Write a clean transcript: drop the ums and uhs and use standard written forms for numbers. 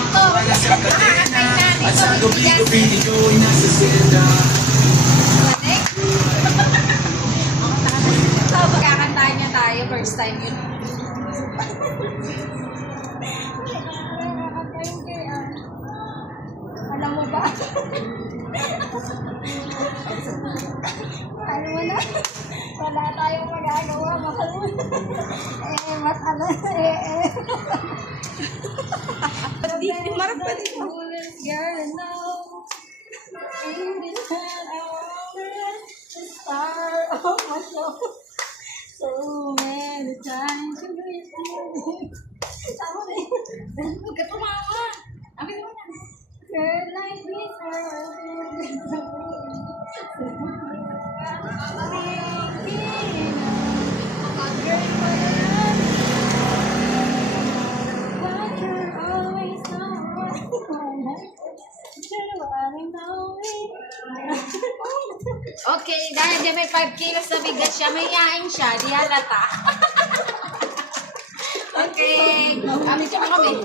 to. Makakantay natin ito. So, magkakantahan niya tayo. First time yun. Alam mo ba? Alam mo na? Wala tayong magagawa. Mahal mo. Mas ano Marap pa dito. Girl, no. In this hand, I want the star of my soul. So many times you wish me. Tama na yun. Huwag ka tumawa. Amin mo na. Girl like this, okay, dahil dyan may 5 kilos na bigas siya, may yain siya, di halata. Okay, kami siya kami.